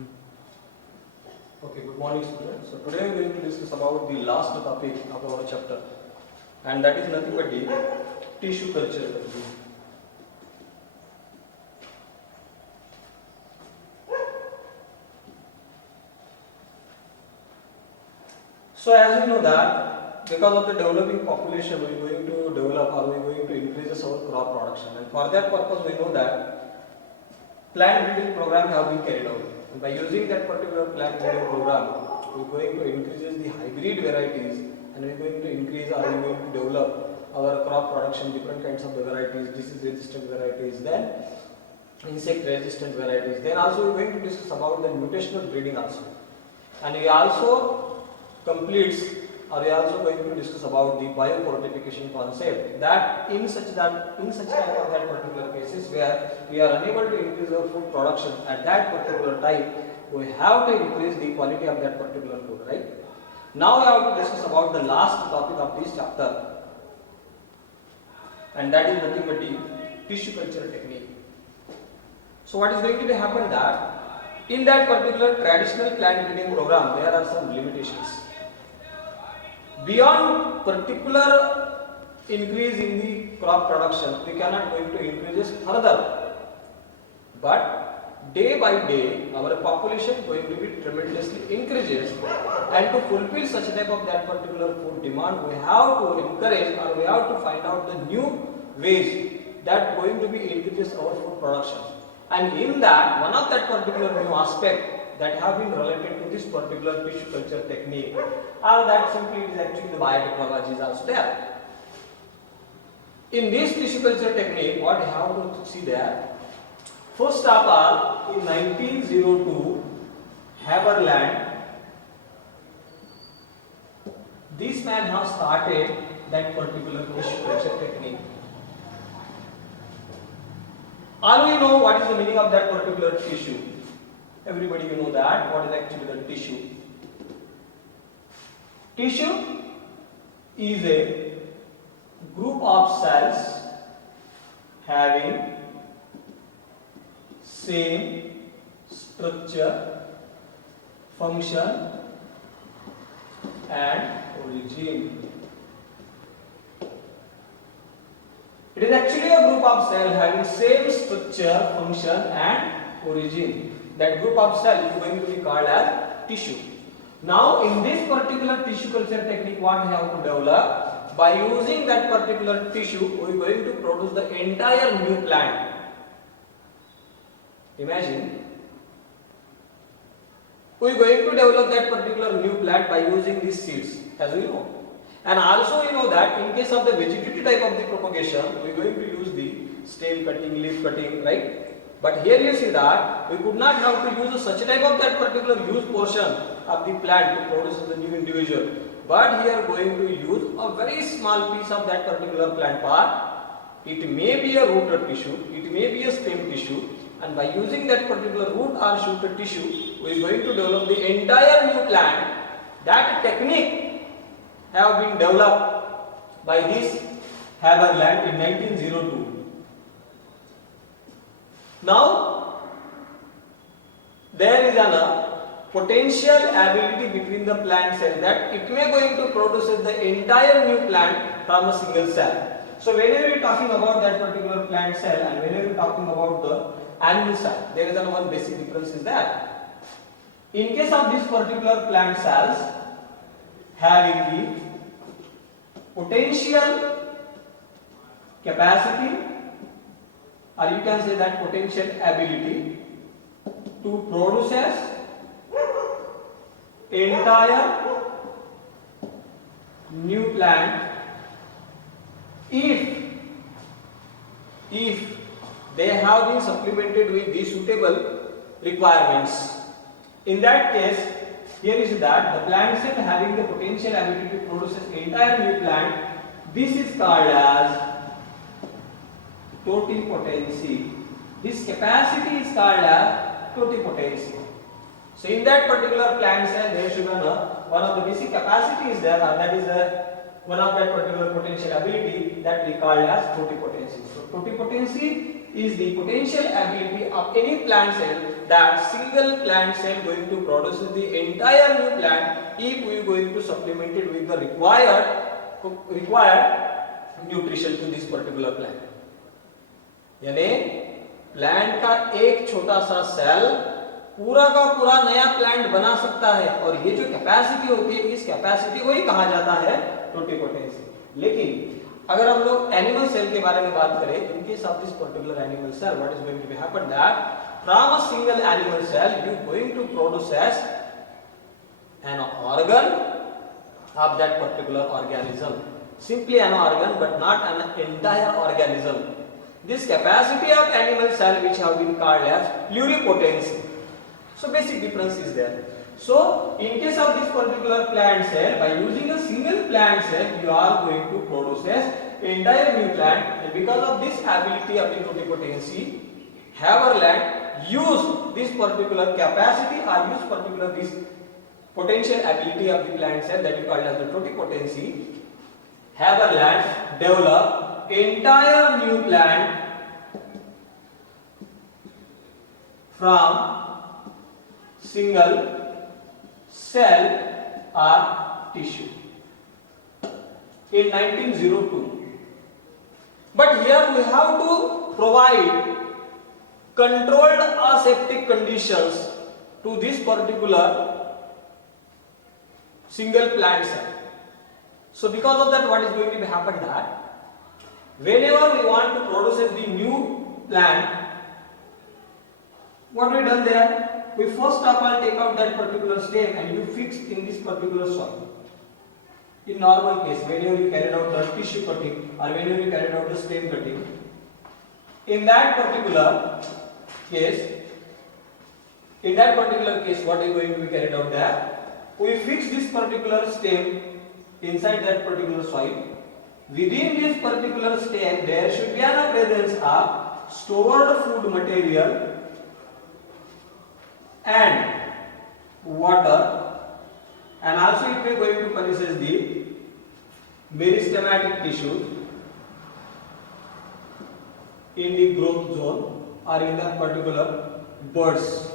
Okay, good morning students. So today we are going to discuss about the last topic of our chapter, and that is nothing but the tissue culture technique. So as we know that because of the developing population we are going to develop or we are going to increase our crop production, and for that purpose we know that plant breeding program have been carried out. And by using that particular plant breeding program, we are going to increase the hybrid varieties, and we are going to increase or we are going to develop our crop production, different kinds of the varieties, disease resistant varieties, then insect resistant varieties. Then also we are going to discuss about the mutational breeding also, and we also completes or we are also going to discuss about the biofortification concept, that in such type of that particular cases where we are unable to increase our food production at that particular time, we have to increase the quality of that particular food, right? Now we have to discuss about the last topic of this chapter, and that is nothing but the tissue culture technique. So what is going to be happen that in that particular traditional plant breeding program there are some limitations. Beyond particular increase in the crop production, we cannot going to increase further. But day by day, our population going to be tremendously increases, and to fulfill such type of that particular food demand, we have to encourage or we have to find out the new ways that going to be increases our food production. And in that, one of that particular new aspect that have been related to this particular tissue culture technique, or that simply is actually the biotechnology is also there. In this tissue culture technique, what you have to see there, first of all, in 1902, Haberland, this man has started that particular tissue culture technique. All we know what is the meaning of that particular tissue. Everybody you know that what is actually the tissue. Tissue is a group of cells having same structure, function and origin. It is actually a group of cells having same structure, function and origin. That group of cells is going to be called as tissue. Now in this particular tissue culture technique, what we have to develop, by using that particular tissue we are going to produce the entire new plant. Imagine we are going to develop that particular new plant by using these seeds, as we know. And also you know that in case of the vegetative type of the propagation, we are going to use the stem cutting, leaf cutting, right? But here you see that we could not have to use such a type of that particular used portion of the plant to produce the new individual. But here going to use a very small piece of that particular plant part. It may be a root or tissue, it may be a stem tissue, and by using that particular root or shoot tissue, we are going to develop the entire new plant. That technique have been developed by this Haberland in 1902. Now, there is a potential ability between the plant cell that it may going to produce the entire new plant from a single cell. So, whenever we are talking about that particular plant cell and whenever we are talking about the animal cell, there is one basic difference is that in case of this particular plant cells having the potential capacity, or you can say that potential ability to produce entire new plant if they have been supplemented with the suitable requirements. In that case, here is that the plant cell having the potential ability to produce entire new plant, this is called as totipotency. This capacity is called as totipotency. So in that particular plant cell, there should be one of the basic capacity is there, and that is one of that particular potential ability that we call as totipotency. So totipotency is the potential ability of any plant cell that single plant cell going to produce the entire new plant if we going to supplement it with the required nutrition to this particular plant. यानी plant का एक छोटा सा cell पूरा का पूरा नया plant बना सकता है, और ये जो कैपेसिटी होती है इस कैपेसिटी को ही कहा जाता है टोटिपोटेंसी. लेकिन अगर हम लोग एनिमल सेल के बारे में बात करें, in case of this particular animal cell what is going to be happen that from a single animal cell you going to produce an organ of that particular organism, simply an organ but not an entire organism. This capacity of animal cell which have been called as pluripotency. So basic difference is there. So in case of this particular plant cell, by using a single plant cell you are going to produce an entire new plant, and because of this ability of the totipotency, Haberland use this particular capacity or use particular this potential ability of the plant cell that you call as the totipotency. Haberland developed entire new plant from single cell or tissue in 1902. But here we have to provide controlled aseptic conditions to this particular single plant cell. So because of that, what is going to be happen that whenever we want to produce the new plant, what we done there, we first of all take out that particular stem and you fix in this particular soil. In normal case, whenever you carried out the tissue cutting or whenever you carried out the stem cutting, in that particular case, what is going to be carried out there? We fix this particular stem inside that particular soil. Within this particular stem, there should be a presence of stored food material and water, and also it may going to possess the meristematic tissue in the growth zone or in that particular buds.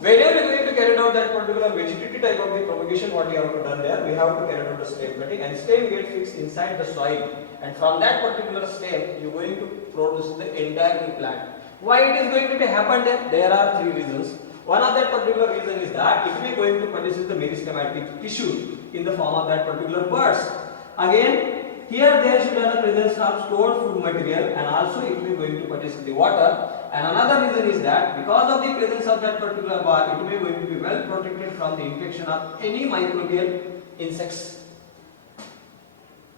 Whenever we are going to carry out that particular vegetative type of the propagation, what we have to done there, we have to carry out the stem cutting, and stem gets fixed inside the soil, and from that particular stem you are going to produce the entire new plant. Why it is going to be happen there? There are three reasons. One of that particular reason is that it may going to produce the meristematic tissue in the form of that particular buds. Again, here there should be a presence of stored food material, and also it may going to produce the water. And another reason is that because of the presence of that particular bud, it may going to be well protected from the infection of any microbial insects.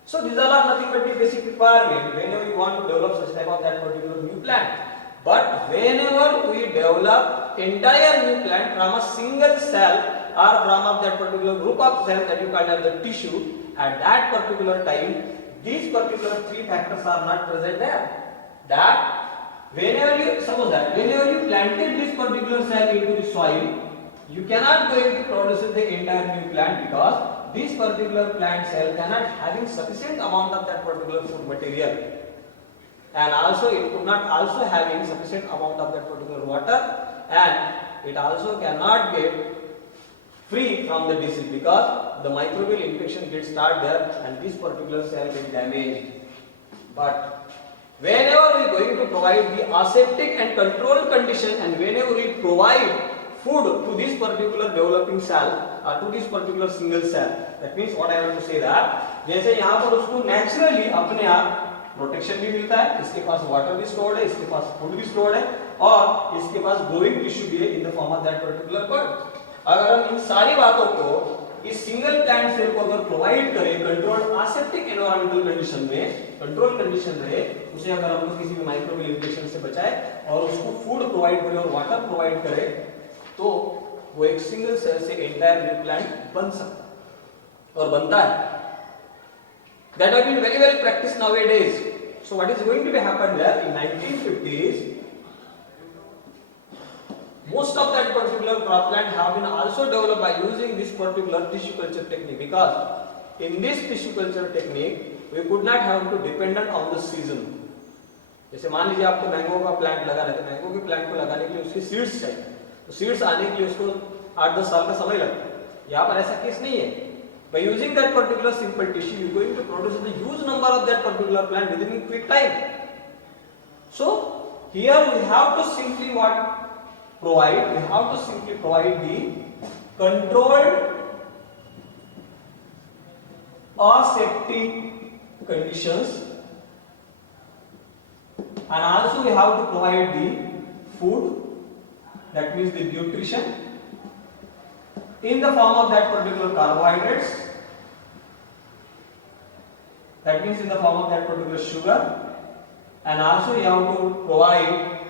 So these all are nothing but the basic requirement whenever you want to develop such type of that particular new plant. But whenever we develop entire new plant from a single cell or from of that particular group of cells that you call as the tissue, at that particular time, these particular three factors are not present there. That whenever you planted this particular cell into the soil, you cannot going to produce the entire new plant, because this particular plant cell cannot having sufficient amount of that particular food material, and also it could not also having sufficient amount of that particular water, and it also cannot get free from the disease, because the microbial infection gets start there and this particular cell gets damaged. But whenever we are going to provide the aseptic and controlled condition, and whenever we provide food to this particular developing cell or to this particular single cell, that means what I want to say that जैसे यहाँ पर उसको naturally अपने आप protection भी मिलता है, इसके पास वाटर भी स्टोर्ड है, इसके पास फूड भी स्टोर्ड है, और इसके पास ग्रोइंग टिश्यू भी है इन the form of that particular bird. अगर हम इन सारी बातों को इस सिंगल प्लांट सेल को अगर प्रोवाइड करें कंट्रोल्ड एसेप्टिक एनवायरमेंटल कंडीशन में, कंट्रोल कंडीशन रहे, उसे अगर हम लोग किसी भी माइक्रोबियल इन्फेक्शन से बचाए और उसको फूड प्रोवाइड करें और वाटर प्रोवाइड करें, तो वो एक सिंगल सेल से एंटायर न्यू प्लांट बन सकता है और बनता है. That have been very well practiced nowadays. So what is going to be happen there in 1950s? Most of that particular cropland have been also developed by using this particular tissue culture technique, because in this tissue culture technique we could not have to dependent on the season. जैसे मान लीजिए आपको mango का plant लगाना है, तो mango के plant को लगाने के लिए उसकी सीड्स चाहिए, तो सीड्स आने के लिए उसको 8-10 साल का समय लगता है. यहाँ पर ऐसा केस नहीं है. By using that particular simple tissue, you are going to produce a huge number of that particular plant within a quick time. So here we have to simply provide the controlled aseptic conditions, and also we have to provide the food, that means the nutrition, in the form of that particular carbohydrates, that means in the form of that particular sugar, and also you have to provide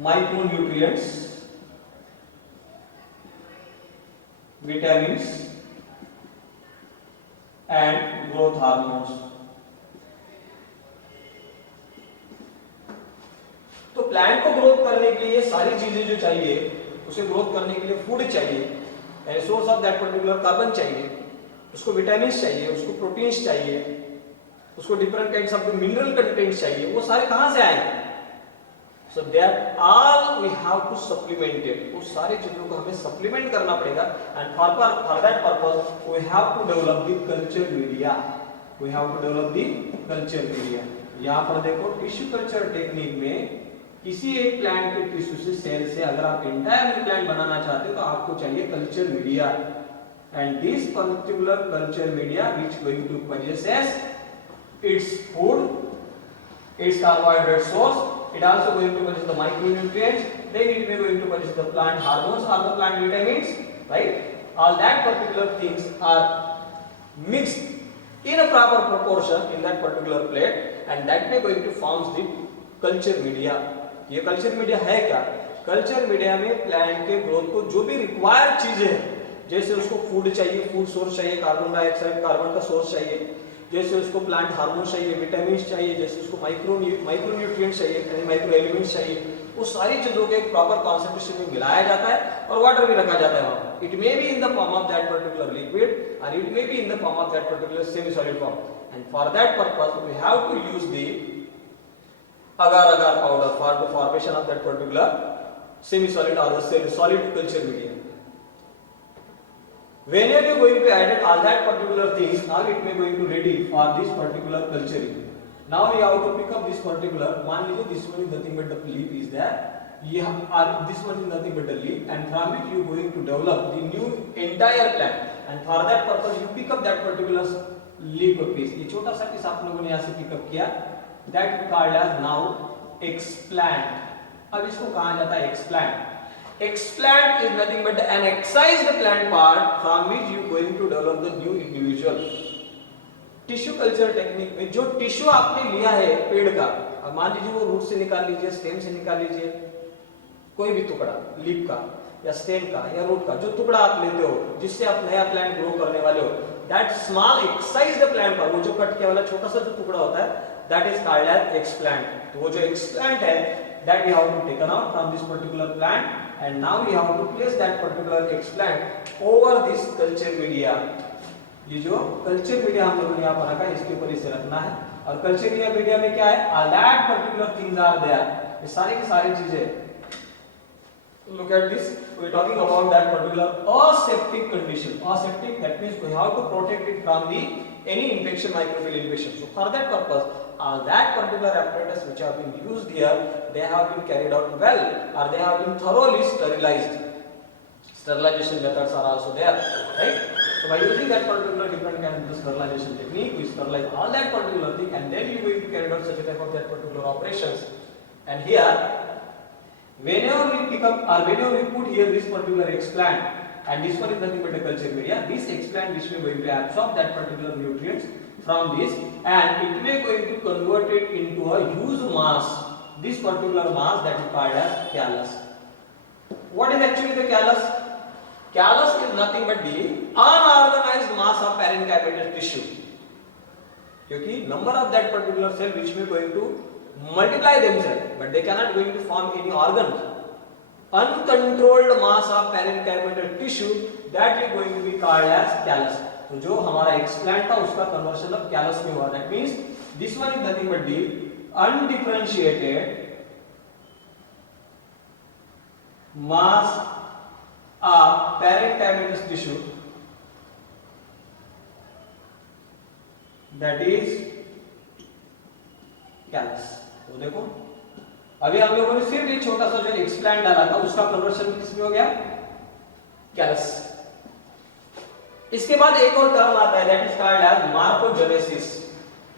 micronutrients, vitamins and growth hormones. तो plant को growth करने के लिए सारी चीजें जो चाहिए, उसे ग्रोथ करने के लिए फूड चाहिए, source of that particular carbon चाहिए, उसको विटामिन्स चाहिए, उसको प्रोटीन्स चाहिए, उसको different kinds of mineral contents चाहिए. वो सारे कहां से आएंगे? So that all we have to supplement it. वो सारी चीजों को हमें सप्लीमेंट करना पड़ेगा. And for that purpose we have to develop the culture media. We have to develop the culture media. यहाँ पर देखो, टिश्यू कल्चर टेक्निक में किसी एक प्लांट के टिश्यू से, सेल से अगर आप एंटायर प्लांट बनाना चाहते हो तो आपको चाहिए culture media. And this particular culture media which going to possesses its food, its carbohydrate source, it also going to possess the micronutrients, then it may going to possess the plant hormones or the plant vitamins, right? All that particular things are mixed in a proper proportion in that particular plate, and that may going to forms the culture media. ये culture media है क्या? Culture media में plant के growth को जो भी required चीजें हैं, जैसे उसको फूड चाहिए, फूड सोर्स चाहिए, कार्बन डाइऑक्साइड कार्बन का सोर्स चाहिए, जैसे उसको प्लांट हार्मोन चाहिए, विटामिन चाहिए, जैसे उसको माइक्रोन्यूट्रिएंट्स चाहिए, माइक्रो एलिमेंट्स चाहिए, वो सारी चीजों के प्रॉपर कॉन्सेंट्रेशन में मिलाया जाता है और वाटर भी रखा जाता है वहां. It may be in the form of that particular liquid और it may be in the form of that particular semi solid form. And for that purpose we have to use the agar-agar powder for the formation of that particular semi-solid or the solid culture media. Whenever you are going to add all that particular things, now it may going to ready for this particular culturing. Now we have to pick up this particular. मान लीजिए this one is nothing but the leaf is there. This one is nothing but the leaf, and from it you are going to develop the new entire plant. And for that purpose you pick up that particular leaf piece. ये छोटा सा piece आप लोगों ने यहाँ से pick up किया. That we called as now explant. अब इसको कहा जाता है explant. Explant is nothing but an excised plant part from which you going to develop the new individual. Tissue culture technique में जो टिश्यू आपने लिया है पेड़ का, अब मान लीजिए वो रूट से निकाल लीजिए, स्टेम से निकाल लीजिए, कोई भी टुकड़ा लीफ का या स्टेम का या रूट का, जो टुकड़ा आप लेते हो जिससे आप नया प्लांट ग्रो करने वाले हो, दैट स्मॉल एक्साइज्ड प्लांट पर वो जो कट किया वाला छोटा सा जो टुकड़ा होता है, that is called as explant. तो वो जो explant है, that we have to taken out from this particular plant, and now we have to place that particular explant over this culture media. ये जो culture media हम लोगों ने यहाँ पर रखा है, इसके ऊपर इसे रखना है. और culture media में क्या है? All that particular things are there. ये सारी की सारी चीजें. Look at this. We are talking about that particular aseptic condition. Aseptic, that means we have to protect it from the any infection, microbial infection. So for that purpose, that particular apparatus which have been used here, they have been carried out well, or they have been thoroughly sterilized. Sterilization methods are also there, right? So by using that particular different kind of sterilization technique, we sterilize all that particular thing, and then you going to carry out such a type of that particular operations. And here, whenever we pick up or whenever we put here this particular explant, and this one is nothing but a culture media, this explant which we are going to absorb that particular nutrients from this, and it may going to convert it into a huge mass. This particular mass that is called as callus. What is actually the callus? Callus is nothing but the unorganized mass of parenchymatous tissue. क्योंकि number of that particular cell which may going to multiply themselves, but they cannot going to form any organs. Uncontrolled mass of parenchymatous tissue, that is going to be called as callus. तो जो हमारा explant था उसका conversion अब callus में हुआ। That means this one is nothing but the undifferentiated mass of parenchymatous tissue that is callus। तो देखो अभी हम लोगों ने सिर्फ एक छोटा सा जो एक्सप्लांट डाला था उसका कन्वर्शन किसमें हो गया, कैलस। इसके बाद एक और टर्म आता है that is called as morphogenesis,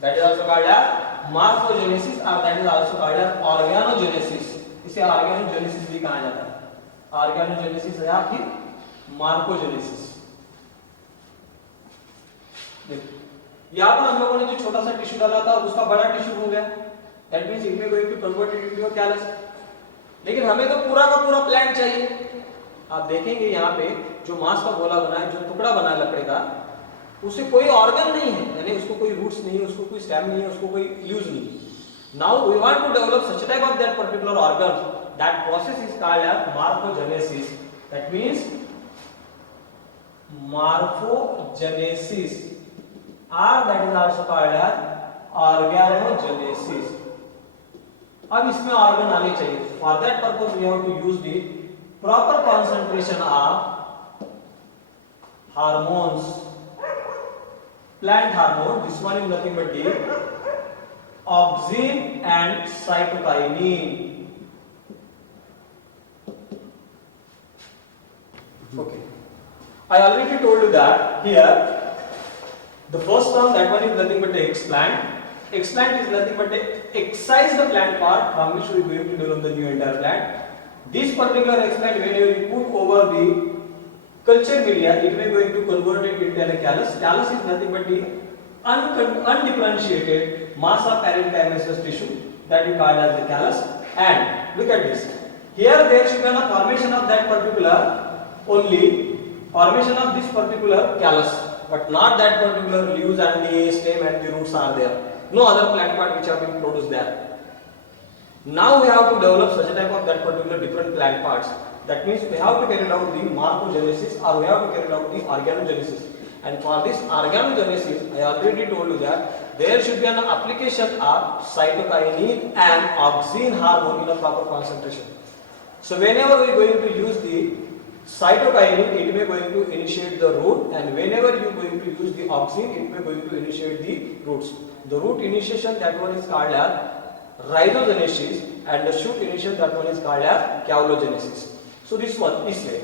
that is also called as morphogenesis और that is also called as organogenesis. इसे ऑर्गेनोजेनेसिस भी कहा जाता है, ऑर्गेनोजेनेसिस या फिर मार्फोजेनेसिस। यहां पर हम लोगों ने जो छोटा सा टिश्यू डाला था उसका बड़ा टिश्यू हो गया, that means it may going to convert it into callus. लेकिन हमें तो पूरा का पूरा प्लांट चाहिए। आप देखेंगे यहाँ पे जो मांस का गोला बना है, जो टुकड़ा बना है लकड़े का, उसे कोई ऑर्गन नहीं है, यानी उसको कोई रूट्स नहीं है, उसको कोई स्टेम नहीं है, उसको कोई लीव्स नहीं है। Now we want to develop such type of that particular organ, that process is called as morphogenesis। that means morphogenesis or that is also called as organogenesis। अब इसमें ऑर्गन आने चाहिए, for that purpose we have to use the proper concentration of hormones, plant hormone. This one is nothing but the auxin and cytokinin. Okay, I already told you that here the first term, that one is nothing but the explant. Explant is nothing but the excise the plant part from which we are going to develop the new entire plant. This particular explant, whenever you put over the culture media, it may going to convert it into a callus. Callus is nothing but the undifferentiated mass of parenchymatous tissue that we call as the callus. And look at this. Here there should be a formation of that particular only formation of this particular callus, but not that particular leaves and the stem and the roots are there. No other plant part which have been produced there. Now we have to develop such a type of that particular different plant parts. That means we have to carry out the morphogenesis or we have to carry out the organogenesis. And for this organogenesis, I already told you that there should be an application of cytokinin and auxin hormone in a proper concentration. So whenever we are going to use the cytokinin, it may going to initiate the root, and whenever you going to use the auxin, it may going to initiate the roots. The root initiation, that one is called as rhizogenesis, and the shoot initiation, that one is called as caveologenesis. So this one is way,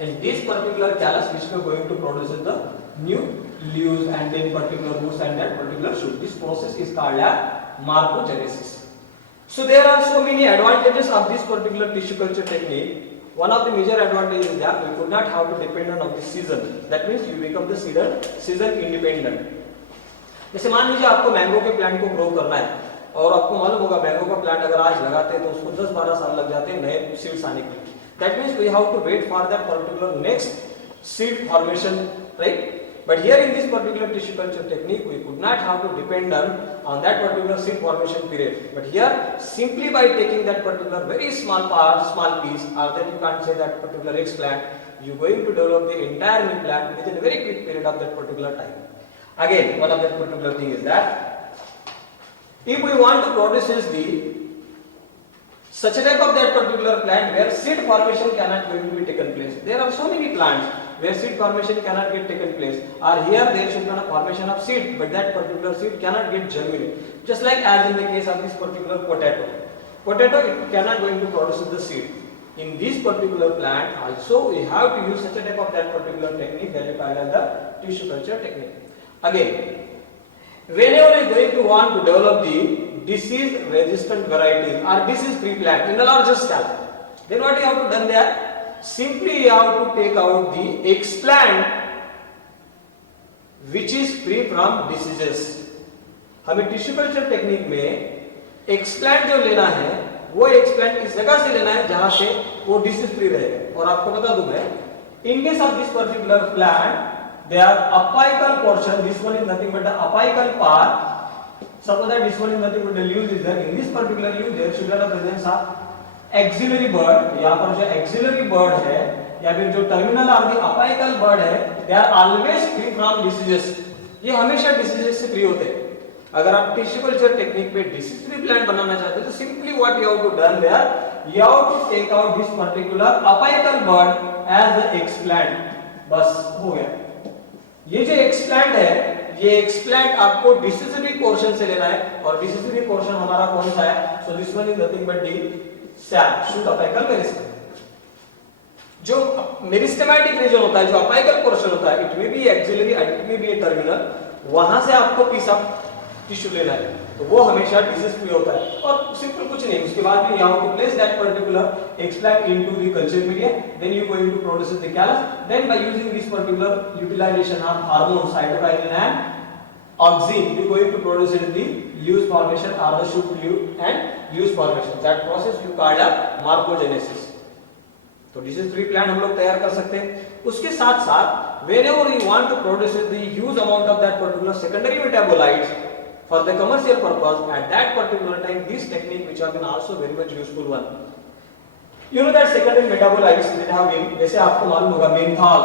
and this particular callus which we are going to produce the new leaves and then particular roots and that particular shoot. This process is called as morphogenesis. So there are so many advantages of this particular tissue culture technique. One of the major advantages is that we could not have to depend on the season. That means you become the season independent. जैसे मान लीजिए आपको mango के plant को grow करना है और आपको मालूम होगा मैंगो का प्लांट अगर आज लगाते हैं तो उसको 10-12 साल लग जाते हैं नए सीड्स आने के लिए। That means we have to wait for that particular next seed formation, right? But here in this particular tissue culture technique, we could not have to depend on that particular seed formation period. But here, simply by taking that particular very small part, small piece, or then you can't say that particular explant, you are going to develop the entire new plant within a very quick period of that particular time. Again, one of that particular thing is that if we want to produce such a type of that particular plant where seed formation cannot going to be taken place. There are so many plants where seed formation cannot get taken place, or here there should be a formation of seed, but that particular seed cannot get germinated. Just like as in the case of this particular potato. Potato, it cannot going to produce the seed. In this particular plant also we have to use such a type of that particular technique that is called as the tissue culture technique. Again, whenever we are going to want to develop the disease resistant varieties or disease free plant in a larger scale, then what you have to done there? Simply you have to take out the explant which is free from diseases. हमें tissue culture technique में explant जो लेना है वो explant इस जगह से लेना है जहां से वो डिसीज फ्री रहेगा। और आपको बता दूं मैं, in case of this particular plant, their apical portion, this one is nothing but the apical part. Suppose that this one is nothing but the leaves is there. In this particular leaf there should be the presence of axillary bud. यहाँ पर जो axillary bud है या फिर जो terminal of the apical bud है, they are always free from diseases, ये हमेशा डिसीजेस से फ्री होते हैं। अगर आप टिश्यू कल्चर टेक्निक पे डिसीज फ्री प्लांट बनाना चाहते हो तो simply what you have to done there, you have to take out this particular apical bud as the explant, बस हो गया। ये जो एक्सप्लांट है, ये एक्सप्लांट आपको डिसिसिवी पोर्शन से लेना है और डिसिसिवी पोर्शन हमारा कौन सा है? So this one is nothing but the SAP shoot apical meristem. जो मेरिस्टेमेटिक रीजन होता है, जो अपाइकल पोर्शन होता है, it may B axillary and it may B A terminal, वहां से आपको पीस ऑफ टिश्यू लेना है, तो वो हमेशा डिसीज फ्री होता है। और सिंपल कुछ नहीं, उसके बाद भी you have to place that particular explant into the culture media, then you going to produce the callus, then by using this particular utilization of hormone cytokinin and auxin, you going to produce it the leaves formation और the shoot leaves and leaves formation, that process you called morphogenesis. तो disease free plant हम लोग तैयार कर सकते हैं। उसके साथ साथ whenever you want to produce the huge amount of that particular secondary metabolites for the commercial purpose, at that particular time this technique which have been also very much useful one, you know that secondary metabolites that have been, जैसे आपको मालूम होगा menthol,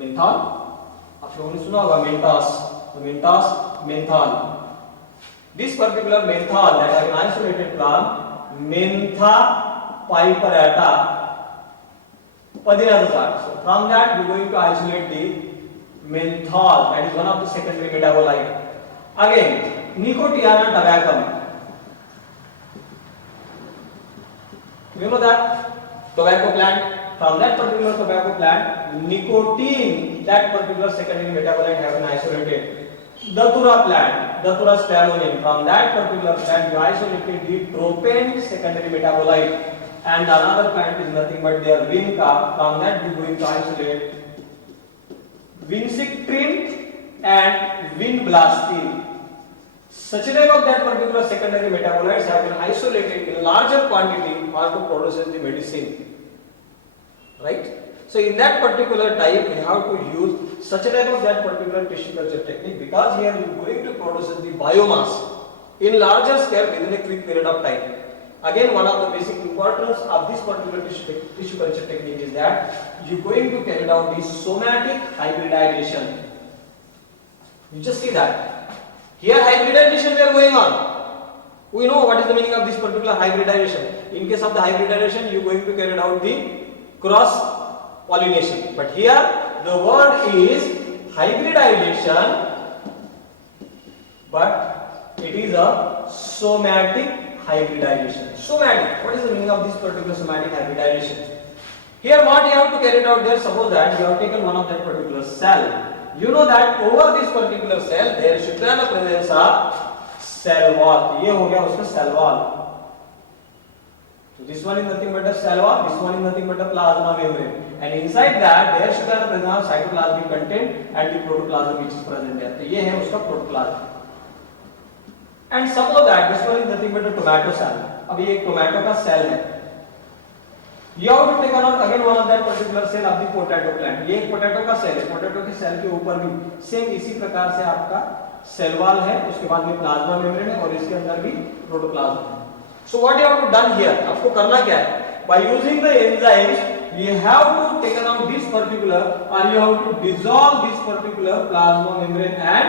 menthol आप लोगों ने सुना होगा, मेंटॉस, मेंटॉस, menthol, this particular menthol that have been isolated from mentha piperata Padinaza. So from that we are going to isolate the menthol, that is one of the secondary metabolite. Again, Nicotiana tabacum. You know that tobacco plant, from that particular tobacco plant, nicotine, that particular secondary metabolite have been isolated. Datura plant, Datura stallonine, from that particular plant you isolated the tropane secondary metabolite. And another plant is nothing but their vinca, from that we are going to isolate vincitrin and vinblastine. Such type of that particular secondary metabolites have been isolated in larger quantity or to produce the medicine, right? So in that particular type we have to use such a type of that particular tissue culture technique, because here we are going to produce the biomass in larger scale within a quick period of time. Again, one of the basic importance of this particular tissue culture technique is that you are going to carry out the somatic hybridization. You just see that here hybridization we are going on. We know what is the meaning of this particular hybridization. In case of the hybridization, you are going to carry out the cross pollination. But here the word is hybridization, but it is a somatic hybridization. Somatic. What is the meaning of this particular somatic hybridization? Here what you have to carry it out there, suppose that you have taken one of that particular cell. You know that over this particular cell there should be the presence of cell wall. ये हो गया उसका cell wall. So this one is nothing but a cell wall, this one is nothing but a plasma membrane. And inside that there should be the presence of cytoplasmic content and the protoplasm which is present there. तो ये है उसका protoplasm. And suppose that this one is nothing but a tomato cell. अब ये एक tomato का cell है. You have to take out again one of that particular cell of the potato plant. ये एक पोटैटो का सेल है. Potato के सेल के ऊपर भी सेम इसी प्रकार से आपका सेल वॉल है, उसके बाद में प्लाज्मा मेम्ब्रेन है और इसके अंदर भी प्रोटोप्लाज्म है. So what you have to done here? आपको करना क्या है? By using the enzymes, you have to take out this particular, or you have to dissolve this particular plasma membrane and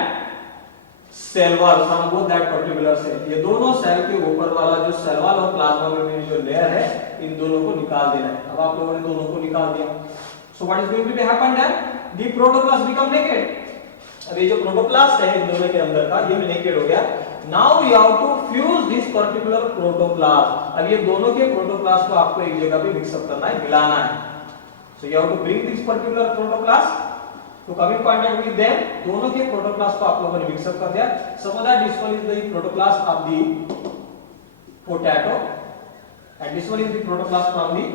cell wall from both that particular cell. ये दोनों cell के ऊपर वाला जो सेल वॉल और plasma membrane जो layer है, इन दोनों को निकाल देना है. अब आप लोगों ने दोनों को निकाल दिया. So what is going to be happen there? The protoplast become naked. अब ये जो प्रोटोप्लास्ट है इन दोनों के अंदर का, ये भी नेकेड हो गया. Now you have to fuse this particular protoplast. अब ये दोनों के प्रोटोप्लास्ट को आपको एक जगह पे मिक्स अप करना है, मिलाना है. So you have to bring this particular protoplast to come in contact with them. दोनों के प्रोटोप्लास्ट को आप लोगों ने मिक्स अप कर दिया. Suppose that this one is the protoplasm of the potato and this one is the protoplasm from the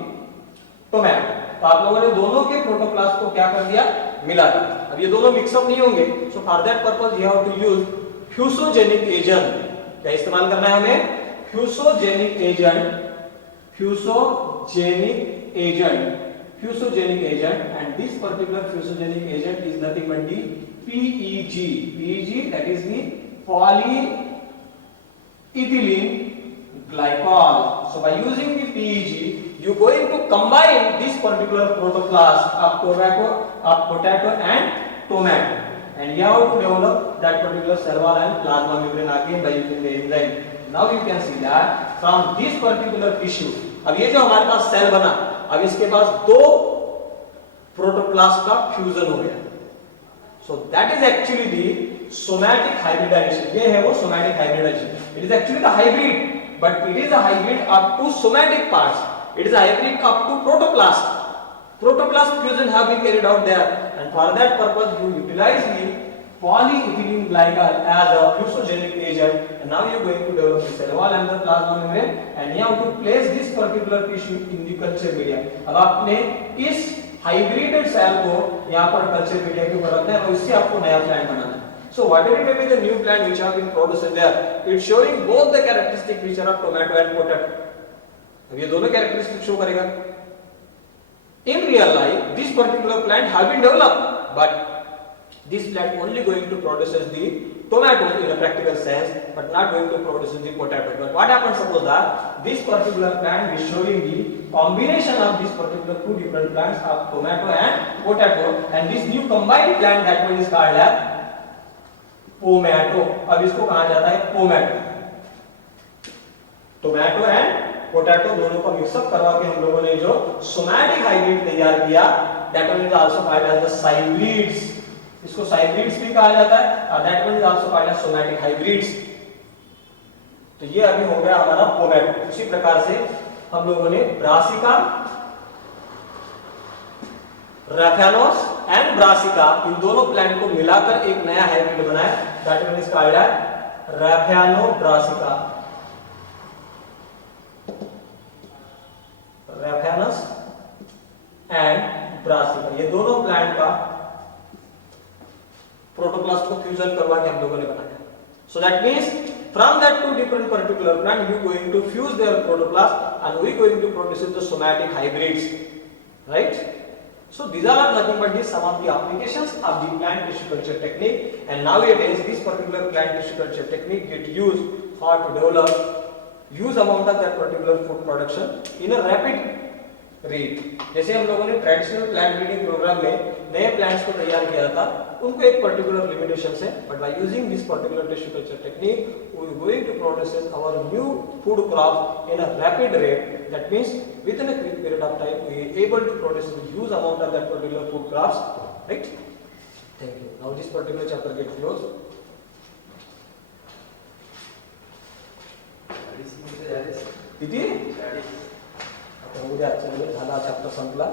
tomato. तो आप लोगों ने दोनों के प्रोटोप्लास्ट को क्या कर दिया? मिला दिया. अब ये दोनों मिक्स अप नहीं होंगे. So for that purpose you have to use fusogenic agent. क्या इस्तेमाल करना है हमें? Fusogenic agent. Fusogenic agent. Fusogenic agent, and this particular fusogenic agent is nothing but the PEG. PEG, that is the polyethylene glycol. So by using the PEG, you going to combine this particular protoplasm of potato and tomato, and you have to develop that particular cell wall and plasma membrane again by using the enzyme. Now you can see that from this particular tissue, अब ये जो हमारे पास cell बना, अब इसके पास दो protoplast का fusion हो गया. So that is actually the somatic hybridization. ये है वो somatic hybridization. It is actually the hybrid, but it is a hybrid up to somatic parts. It is a hybrid up to protoplast. Protoplast fusion have been carried out there, and for that purpose you utilize the polyethylene glycol as a fusogenic agent. And now you are going to develop the cell wall and the plasma membrane, and you have to place this particular tissue in the culture media. अब आपने इस हाइब्रिडेड cell को यहाँ पर culture media के ऊपर रखना है और इससे आपको नया प्लांट बनाना है. So whatever may be the new plant which have been produced there, it's showing both the characteristic feature of tomato and potato. अब ये दोनों characteristic show करेगा. In real life, this particular plant have been developed, but this plant only going to produce the tomatoes in a practical sense, but not going to produce the potato. But what happens, suppose that this particular plant is showing the combination of this particular two different plants of tomato and potato, and this new combined plant, that one is called as pomato. अब इसको कहा जाता है pomato. Tomato and potato दोनों को mix up करवा के हम लोगों ने जो सोमैटिक हाइब्रिड तैयार किया, that one is also called as the cybrids. इसको साइब्रिड्स भी कहा जाता है, और that one is also called as somatic hybrids. तो ये अभी हो गया हमारा पोमैटो. इसी प्रकार से हम लोगों ने ब्रासिका, रैफेनोस एंड ब्रासिका, इन दोनों प्लांट को मिलाकर एक नया हाइब्रिड बनाया, that one is called as रैफेनो ब्रासिका. रैफेनस एंड ब्रासिका, ये दोनों प्लांट का प्रोटोप्लास्ट को फ्यूजन करवा के हम लोगों ने बनाया. So that means from that two different particular plant you going to fuse their protoplast and we going to produce the somatic hybrids, right? So these are nothing but the some of the applications of the plant tissue culture technique, and nowadays this particular plant tissue culture technique get used for to develop huge amount of that particular food production in a rapid rate. जैसे हम लोगों ने traditional plant breeding programme में नए plants को तैयार किया था, उनको एक पर्टिकुलर लिमिटेशंस है, but by using this particular tissue culture technique we are going to produce our new food crop in a rapid rate. That means within a quick period of time we are able to produce a huge amount of that particular food crops, right? Thank you. Now this particular chapter gets closed. किती? आता उद्या झाला chapter संपला.